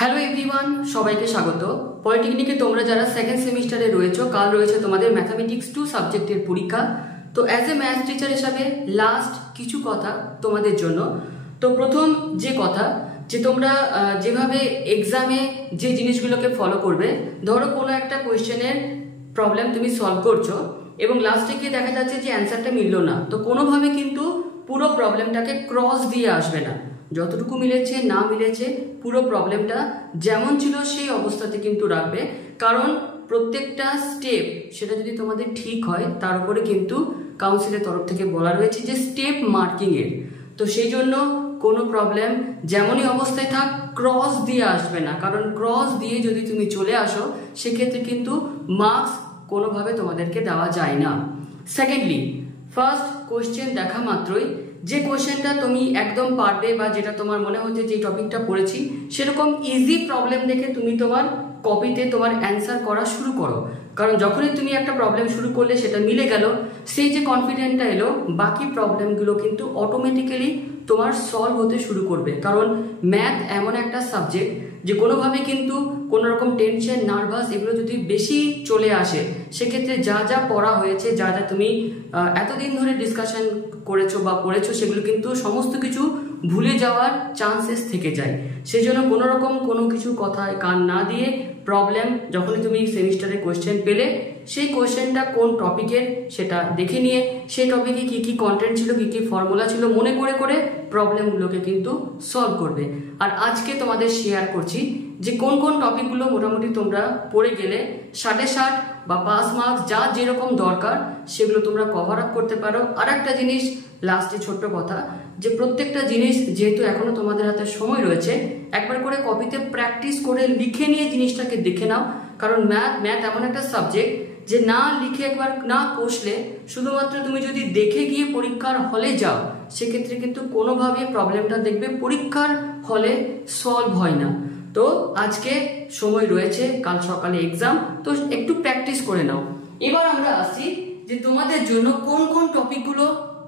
Hello everyone, সবাইকে স্বাগত। পলিটেকনিকে তোমরা যারা সেকেন্ড সেমিস্টারে রয়েছো, কাল রয়েছে তোমাদের ম্যাথামেটিক্স 2 সাবজেক্টের পরীক্ষা। তো অ্যাজ এ ম্যাথ টিচার হিসাবে লাস্ট কিছু কথা তোমাদের জন্য। তো প্রথম যে কথা, যে তোমরা যেভাবে এক্সামে যে জিনিসগুলোকে ফলো করবে, ধরো কোনো একটা কোয়েশ্চেনের প্রবলেম তুমি সলভ করছো এবং লাস্টে গিয়ে দেখা যাচ্ছে যে অ্যান্সারটা মিললো না, তো কোনোভাবে কিন্তু পুরো প্রবলেমটাকে ক্রস দিয়ে আসবে না। যতটুকু মিলেছে না মিলেছে পুরো প্রবলেমটা যেমন ছিল সেই অবস্থাতে কিন্তু রাখবে, কারণ প্রত্যেকটা স্টেপ সেটা যদি তোমাদের ঠিক হয় তার উপরে কিন্তু কাউন্সিলের তরফ থেকে বলা রয়েছে যে স্টেপ মার্কিংয়ের। তো সেই জন্য কোনো প্রবলেম যেমনই অবস্থায় থাক ক্রস দিয়ে আসবে না, কারণ ক্রস দিয়ে যদি তুমি চলে আসো সেক্ষেত্রে কিন্তু মার্কস কোনোভাবে তোমাদেরকে দেওয়া যায় না। সেকেন্ডলি, ফার্স্ট কোয়েশ্চেন দেখা মাত্রই যে কোয়েশ্চেনটা তুমি একদম পারবে বা যেটা তোমার মনে হচ্ছে যে টপিকটা পড়েছি সেরকম ইজি প্রবলেম দেখে তুমি তোমার কপিতে তোমার অ্যান্সার করা শুরু করো, কারণ যখনই তুমি একটা প্রবলেম শুরু করলে সেটা মিলে গেল, সেই যে কনফিডেন্টটা এলো বাকি প্রবলেমগুলো কিন্তু অটোমেটিক্যালি তোমার সলভ হতে শুরু করবে। কারণ ম্যাথ এমন একটা সাবজেক্ট যে কোনোভাবে কিন্তু কোনো রকম টেনশন নার্ভাস এগুলো যদি বেশি চলে আসে সেক্ষেত্রে যা যা পড়া হয়েছে, যা যা তুমি এতদিন ধরে ডিসকাশন করেছো বা পড়েছো সেগুলো কিন্তু সমস্ত কিছু ভুলে যাওয়ার চান্সেস থেকে যায়। সেই জন্য কোনো রকম কোনো কিছু কথায় কান না দিয়ে প্রবলেম যখনই তুমি সেমিস্টারে কোয়েশ্চেন পেলে সেই কোয়েশ্চেনটা কোন টপিকের সেটা দেখে নিয়ে সেই টপিকে কি কি কন্টেন্ট ছিল, কি কি ফর্মুলা ছিল মনে করে করে প্রবলেমগুলোকে কিন্তু সলভ করবে। আর আজকে তোমাদের শেয়ার করছি যে কোন কোন টপিকগুলো মোটামুটি তোমরা পড়ে গেলে 60 বা পাস মার্কস যা যেরকম দরকার সেগুলো তোমরা কভার আপ করতে পারো। আর একটা জিনিস লাস্টে ছোট্ট কথা, যে প্রত্যেকটা জিনিস যেহেতু এখনো তোমাদের হাতে সময় রয়েছে একবার করে কপিতে প্র্যাকটিস করে লিখে নিয়ে জিনিসটাকে দেখে নাও, কারণ ম্যাথ এমন একটা সাবজেক্ট যে না লিখে একবার না কষলে শুধুমাত্র তুমি যদি দেখে গিয়ে পরীক্ষার হলে যাও সেক্ষেত্রে কিন্তু কোনোভাবে প্রবলেমটা দেখবে পরীক্ষার হলে সলভ হয় না। তো আজকে সময় রয়েছে, কাল সকালে এক্সাম, তো একটু প্র্যাকটিস করে নাও। এবার আমরা আসি যে তোমাদের জন্য কোন কোন টপিকগুলো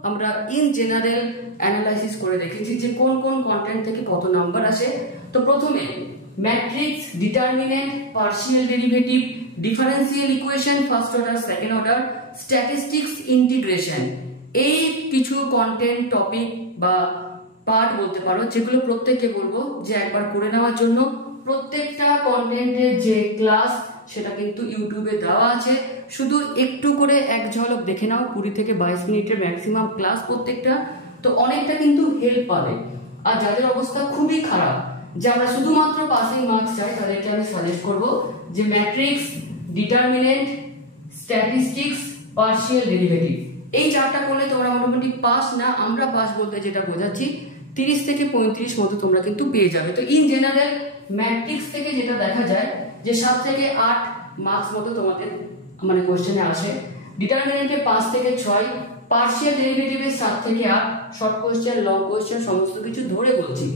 আমরা ইন জেনারেল অ্যানালাইসিস করে দেখেছি যে কোন কোন কন্টেন্ট থেকে কত নাম্বার আসে। তো প্রথমে matrix, determinant, partial derivative, differential equation first order second order, statistics, integration, এই কিছু কন্টেন্ট টপিক বা পার্ট বলতে পারো যেগুলো প্রত্যেককে বলবো যে একবার করে নেওয়ার জন্য। প্রত্যেকটা কন্টেন্টের যে ক্লাস সেটা কিন্তু ইউটিউবে দেওয়া আছে, শুধু একটু করে এক ঝলক দেখে নাও, 20 থেকে 22 মিনিটের ম্যাক্সিমাম ক্লাস প্রত্যেকটা, তো অনেকটা কিন্তু হেল্প পাবে। আর যাদের অবস্থা খুবই খারাপ যে আমরা শুধুমাত্র পাসিং মার্কস চাই তাদেরকে আমি সাজেস্ট করবো যে matrix, determinant, statistics, partial derivative, এই চারটা করলে তোমরা মোটামুটি পাস, না আমরা পাস বলতে যেটা বোঝাচ্ছি 30 থেকে 35 মতো তোমরা কিন্তু পেয়ে যাবে। তো ইন জেনারেল ম্যাট্রিক্স থেকে যেটা দেখা যায় যে 7 থেকে 8 মার্কস মতো তোমাদের মানে কোশ্চেনে আসে, ডিটারমিনেন্টে 5 থেকে 6, পার্শিয়াল ডেরিভেটিভে 7 থেকে 8, শর্ট কোশ্চেন লং কোশ্চেন সমস্ত কিছু ধরে বলছি।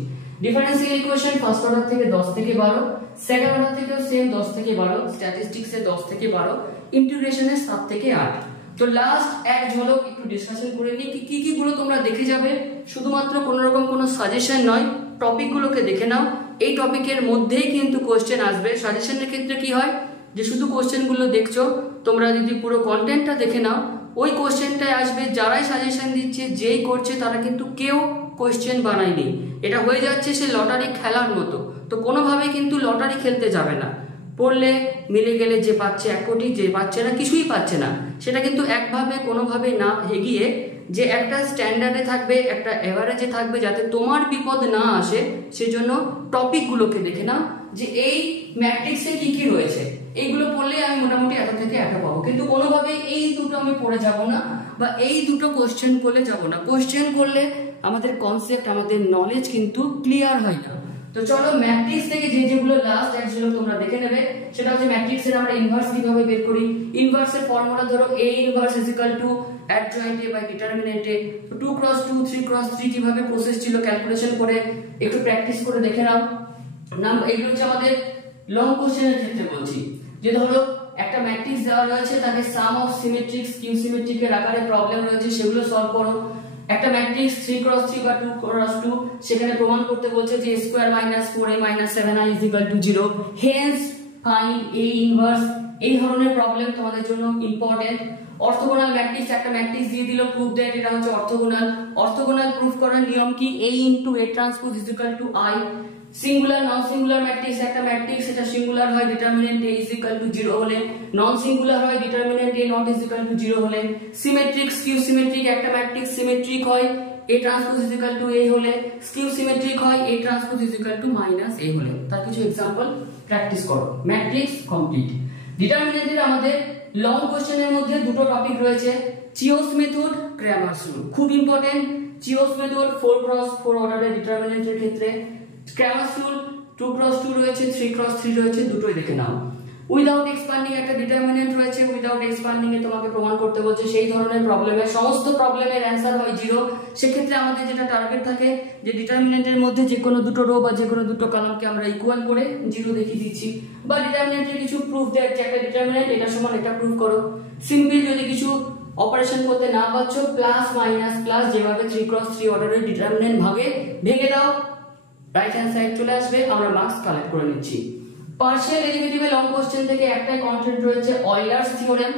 ডিফারেন্সিয়াল ইকুয়েশন ফার্স্ট অর্ডার থেকে 10 থেকে 12, সেকেন্ড অর্ডার থেকেও সেম 10 থেকে 12, স্ট্যাটিস্টিক্সে 10 থেকে 12, ইন্টিগ্রেশনে 7 থেকে 8। তো লাস্ট এক ঝলক একটু ডিসকাশন করে নিই কি কি গুলো তোমরা দেখে যাবে, শুধুমাত্র কোনো রকম কোনো সাজেশন নয়, টপিকগুলোকে দেখে নাও। এই টপিকের মধ্যেই কিন্তু কোশ্চেন আসবে। সাজেশনের ক্ষেত্রে কি হয় যে শুধু কোশ্চেনগুলো দেখছো, তোমরা যদি পুরো কন্টেন্টটা দেখে নাও ওই কোশ্চেনটাই আসবে। যারাই সাজেশন দিচ্ছে যেই করছে তারা কিন্তু কেউ কোশ্চেন বানায়নি, এটা হয়ে যাচ্ছে সে লটারি খেলার মতো। তো কোনোভাবেই কিন্তু লটারি খেলতে যাবে না, পড়লে মিলে গেলে যে পাচ্ছে 1 কোটি, যে পাচ্ছে না কিছুই পাচ্ছে না, সেটা কিন্তু একভাবে কোনোভাবে না এগিয়ে যে একটা স্ট্যান্ডার্ডে থাকবে, একটা এভারেজে থাকবে, যাতে তোমার বিপদ না আসে সেজন্য টপিকগুলোকে দেখে নাও যে এই ম্যাট্রিক্সে কি কি রয়েছে, এইগুলো পড়লে আমি মোটামুটি এত থেকে এত পাবো, কিন্তু কোনোভাবে এই দুটো আমি পড়ে যাব না বা এই দুটো কোশ্চেন করলে যাব না। কোশ্চেন করলে আমাদের কনসেপ্ট, আমাদের নলেজ কিন্তু ক্লিয়ার হয় না। তো চলো ম্যাট্রিক্স থেকে যেগুলো লাস্ট এক ঝলক তোমরা দেখে নেবে, সেটা হচ্ছে ম্যাট্রিক্সের আমরা ইনভার্স কিভাবে বের করি। ইনভার্সের ফর্মুলা ধরো A inverse is equal to অ্যাডজয়েন্টে বাই ডিটারমিনেন্টে, তো 2x2 3x3 কিভাবে প্রসেস ছিল ক্যালকুলেশন করে একটু প্র্যাকটিস করে দেখে নাও। এগুলো হচ্ছে আমাদের লং কোশ্চেনের ক্ষেত্রে বলছি, যে ধরো একটা ম্যাট্রিক্স দেওয়া রয়েছে, তাকে সাম অফ সিমেট্রিক্স, কিউ সিমেট্রিকের আকারে প্রবলেম রয়েছে, সেগুলো সলভ করো। একটা ম্যাট্রিক্স 3x3 বা 2x2, সেখানে প্রমাণ করতে বলছে যে a² - 4a - 7i = 0, Haynes find a inverse. এই ধরনের প্রবলেম তোমাদের জন্য ইম্পর্টেন্ট। অর্থোগোনাল ম্যাট্রিক্স, একটা ম্যাট্রিক্স দিয়ে দিল, প্রুফ দ্যাট এটা হচ্ছে অর্থোগোনাল। অর্থোগোনাল প্রুফ করার নিয়ম কি? a * a transpose = I। Singular non singular matrix, একটা ম্যাট্রিক্স এটা সিঙ্গুলার হয় ডিটারমিনেন্ট a = 0 হলে, নন সিঙ্গুলার হয় ডিটারমিনেন্ট a ≠ 0 হলে। সিমেট্রিক স্কিউ সিমেট্রিক, একটা ম্যাট্রিক্স সিমেট্রিক হয় a ট্রান্সপোজ = a হলে, স্কিউ সিমেট্রিক হয় a ট্রান্সপোজ = -a হলে। তার কিছু एग्जांपल প্র্যাকটিস করো। Matrix complete. ডিটারমিনেন্টের আমাদের লং কোশ্চেনের মধ্যে দুটো টপিক রয়েছে, চিওস মেথড, ক্র্যামারস রুল। খুব ইম্পর্টেন্ট। চিওস মেথড 4x4 অর্ডারের ডিটারমিনেন্টের ক্ষেত্রে, ক্র্যামারস রুল 2x2 রয়েছে, 3x3 রয়েছে, দুটোই দেখে নাও। উইদাউট এক্সপ্যান্ডিং একটা ডিটারমিনেন্ট রয়েছে, উইদাউট এক্সপ্যান্ডিং এ তোমাকে প্রমাণ করতে বলছে সেই ধরনের প্রবলেমের সমস্ত প্রবলেমের অ্যানসার হয় 0। সেক্ষেত্রে আমাদের যেটা টার্গেট থাকে যে ডিটারমিনেন্টের মধ্যে যে কোনো দুটো রো বা যে কোনো দুটো কলামকে আমরা ইকুয়াল করে 0 দেখিয়ে দিচ্ছি, বা ডিটারমিনেন্টের কিছু প্রুফ দেয় যে একটা ডিটারমিনেন্ট এটা সমান এটা প্রুফ করো। সিম্পল যদি কিছু অপারেশন করতে না পারছো, প্লাস মাইনাস প্লাস যেভাবে 3x3 অর্ডারের ডিটারমিনেন্ট ভেঙে দাও, রাইট হ্যান্ড সাইড চলে আসবে, আমরা মার্কস কালেক্ট করে নিচ্ছি। পার্শিয়াল ডেরিভেটিভে লং কোশ্চেন থেকে একটাই কনসেপ্ট রয়েছে, অয়লার্স থিওরেম।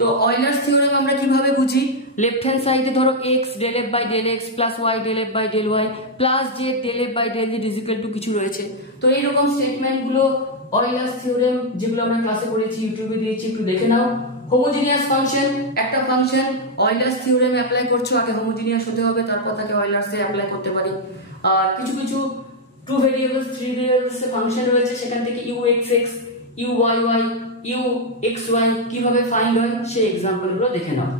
তো অয়লার্স থিওরেম আমরা কিভাবে বুঝি? লেফট হ্যান্ড সাইডে ধরো x ∂f/∂x plus y ∂f/∂y plus z ∂f/∂z কিছু রয়েছে। তো এইরকম স্টেটমেন্ট গুলো অয়লার্স থিওরেম, যেগুলো আমরা ক্লাসে পড়েছি, ইউটিউবে দিয়েছি, একটু দেখে নাও। হোমোজিনিয়াস ফাংশন, একটা ফাংশন অয়লার্স থিওরেম অ্যাপ্লাই করছো, আগে হোমোজিনিয়াস হতে হবে, তারপর তাকে অয়লার্সে অ্যাপ্লাই করতে পারি। আর কিছু 2 ভেরিয়েবলস 3 ভেরিয়েবলস এর ফাংশন রয়েছে, সেখান থেকে uxx uyy uxy কিভাবে ফাইন্ড হয় সেই एग्जांपल গুলো দেখে নাও।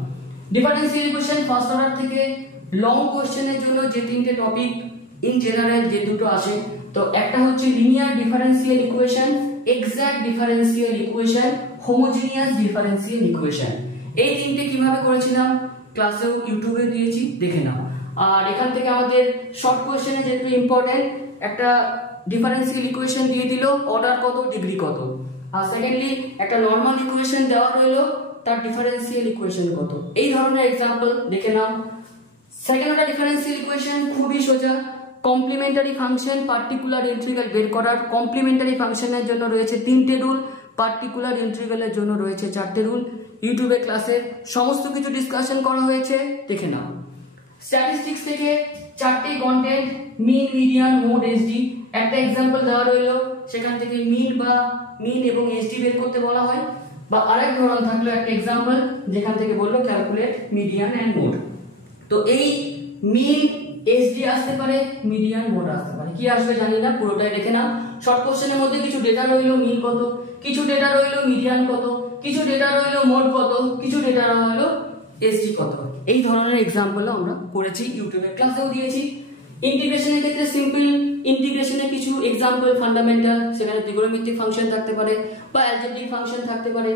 ডিফারেনশিয়াল ইকুয়েশন ফার্স্ট অর্ডার থেকে লং কোশ্চেনের জন্য যে তিনটে টপিক ইন জেনারেল যে দুটো আসে, তো একটা হচ্ছে linear differential equation, exact differential equation, homogeneous differential equation. এই তিনটে কিভাবে করেছিলাম ক্লাসেও ইউটিউবে দিয়েছি, দেখে নাও। আর এখান থেকে আমাদের শর্ট কোশ্চেনে যেগুলো ইম্পর্টেন্ট, একটা ডিফারেনশিয়াল ইকুয়েশন দিয়ে দিল, অর্ডার কত, ডিগ্রি কত। আর সেকেন্ডলি একটা নরমাল ইকুয়েশন দেওয়া রইলো, তার ডিফারেনশিয়াল ইকুয়েশন কত। এই ধরনের एग्जांपल দেখে নাও। সেকেন্ড অর্ডার ডিফারেনশিয়াল ইকুয়েশন খুবই সোজা, কমপ্লিমেন্টারি ফাংশন পার্টিকুলার ইন্টিগ্রাল বের করার। কমপ্লিমেন্টারি ফাংশনের জন্য রয়েছে 3টে রুল, পার্টিকুলার ইন্টিগ্রালের জন্য রয়েছে 4টে রুল। ইউটিউবে ক্লাসে সমস্ত কিছু ডিসকাশন করা হয়েছে, দেখে নাও। স্ট্যাটিস্টিক্স থেকে 4টে কন্টেন্ট, মিন, মিডিয়ান, মোড, এসডি। একটা एग्जांपल দেওয়া রইলো, সেখান থেকে মিন এবং এসডি বের করতে বলা হয়। বা আরেক ধরন থাকলো একটা एग्जांपल, যেখান থেকে বললো ক্যালকুলেট মিডিয়ান এন্ড মোড। তো এই মিন এসডি আসতে পারে, মিডিয়ান মোড আসতে পারে, কি আসবে জানি না, পুরোটাই দেখে নাও। শর্ট কোশ্চেনের মধ্যে কিছু ডেটা রইলো, মিন কত, কিছু ডেটা রইলো মিডিয়ান কত, কিছু ডেটা রইলো মোড কত, কিছু ডেটা রইলো এসডি কত। এই ধরনের एग्जांपल আমরা করেছি, ইউটিউবে ক্লাসেও দিয়েছি। ইন্টিগ্রেশনের ক্ষেত্রে সিম্পল ইন্টিগ্রেশনের কিছু एग्जांपल ফান্ডামেন্টাল, সেখানে ত্রিকোণমিতিক ফাংশন থাকতে পারে বা অ্যালজেব্রিক ফাংশন থাকতে পারে।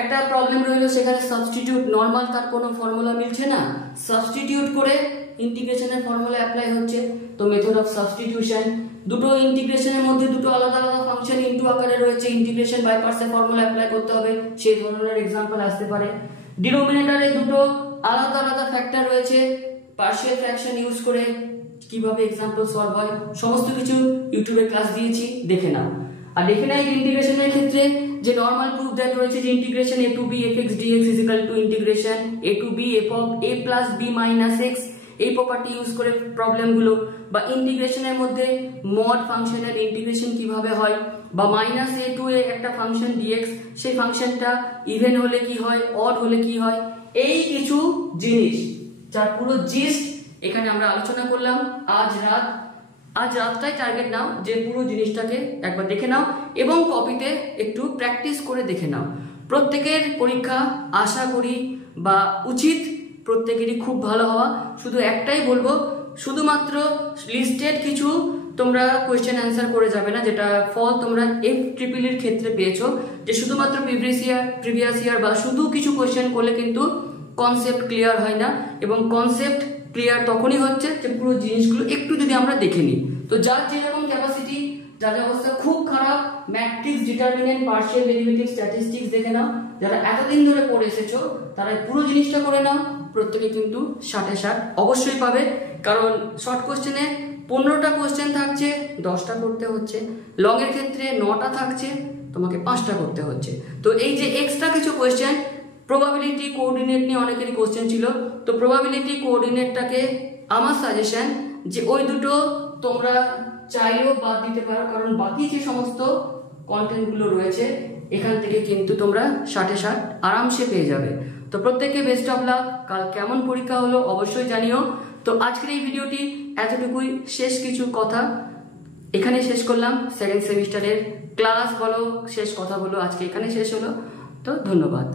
একটা প্রবলেম রইলো, সেখানে সাবস্টিটিউট, নরমাল তার কোনো ফর্মুলা মিলছে না, সাবস্টিটিউট করে ইন্টিগ্রেশনের ফর্মুলা অ্যাপ্লাই হচ্ছে, তো মেথড অফ সাবস্টিটিউশন। দুটো ইন্টিগ্রেশনের মধ্যে দুটো আলাদা আলাদা ফাংশন ইনটু আকারে রয়েছে, ইন্টিগ্রেশন বাই পার্টসের ফর্মুলা অ্যাপ্লাই করতে হবে, সেই ধরনের एग्जांपल আসতে পারে। ডিনোমিনেটরে দুটো আলাদা আলাদা ফ্যাক্টর রয়েছে, পার্শিয়াল ফ্র্যাকশন ইউজ করে কিভাবে एग्जांपल সলভ হয়, সমস্ত কিছু ইউটিউবে ক্লাস দিয়েছি, দেখে নাও। আর দেখে নাও ইন্টিগ্রেশনের ক্ষেত্রে যে নরমাল প্রুফ দ্যাট রয়েছে যে integration a to b fx dx integration a to b f of a plus b minus x, এই প্রপার্টি ইউজ করে প্রবলেম গুলো। বা ইন্টিগ্রেশনের মধ্যে মড ফাংশনের ইন্টিগ্রেশন কিভাবে হয়, বা মাইনাস a to a একটা ফাংশন dx, সেই ফাংশনটা ইভেন হলে কি হয়, অড হলে কি হয়, এই কিছু জিনিস যার পুরো জিস্ট এখানে আমরা আলোচনা করলাম। আজ রাতটাই টার্গেট নাও যে পুরো জিনিসটাকে একবার দেখে নাও এবং কপিতে একটু প্র্যাকটিস করে দেখে নাও। প্রত্যেকের পরীক্ষা আশা করি বা উচিত প্রত্যেকেরই খুব ভালো হওয়া। শুধু একটাই বলবো, শুধুমাত্র লিস্টেড কিছু তোমরা কোয়েশ্চেন অ্যান্সার করে যাবে না, যেটা ফল তোমরা FTPL এর ক্ষেত্রে পেয়েছো, যে শুধুমাত্র প্রিভিয়াস ইয়ার বা শুধু কিছু কোয়েশ্চেন করলে কিন্তু কনসেপ্ট ক্লিয়ার হয় না, এবং কনসেপ্ট ক্লিয়ার তখনই হচ্ছে যে পুরো জিনিসগুলো একটু যদি আমরা দেখে নিই। তো যার যেরকম ক্যাপাসিটি, যাদের অবস্থা খুব খারাপ, matrix, determinant, partial derivative, statistics দেখে নাও। যারা এতদিন ধরে পড়ে এসেছো তারা পুরো জিনিসটা করে নাও, প্রত্যেকে কিন্তু 60-60 অবশ্যই পাবে, কারণ শর্ট কোশ্চেনে 15টা কোশ্চেন থাকছে, 10টা করতে হচ্ছে। লং এর ক্ষেত্রে 9টা থাকছে, তোমাকে 5টা করতে হচ্ছে। তো এই যে এক্সট্রা কিছু কোশ্চেন, প্রবাবিলিটি কোঅর্ডিনেট নিয়ে অনেকেরই কোশ্চেন ছিল, তো প্রবাবিলিটি কোঅর্ডিনেটটাকে আমার সাজেশন যে ওই দুটো তোমরা চাইলেও বাদ দিতে পারো, কারণ বাকি যে সমস্ত কন্টেন্টগুলো রয়েছে এখান থেকে কিন্তু তোমরা 60-60 আরামসে পেয়ে যাবে। তো প্রত্যেককে বেস্ট অফ লাক। কাল কেমন পরীক্ষা হলো অবশ্যই জানিও। তো আজকের এই ভিডিওটি এতটুকুই, শেষ কিছু কথা এখানে শেষ করলাম। সেকেন্ড সেমিস্টারের ক্লাস বলো, শেষ কথা বলো, আজকে এখানে শেষ হলো। তো ধন্যবাদ।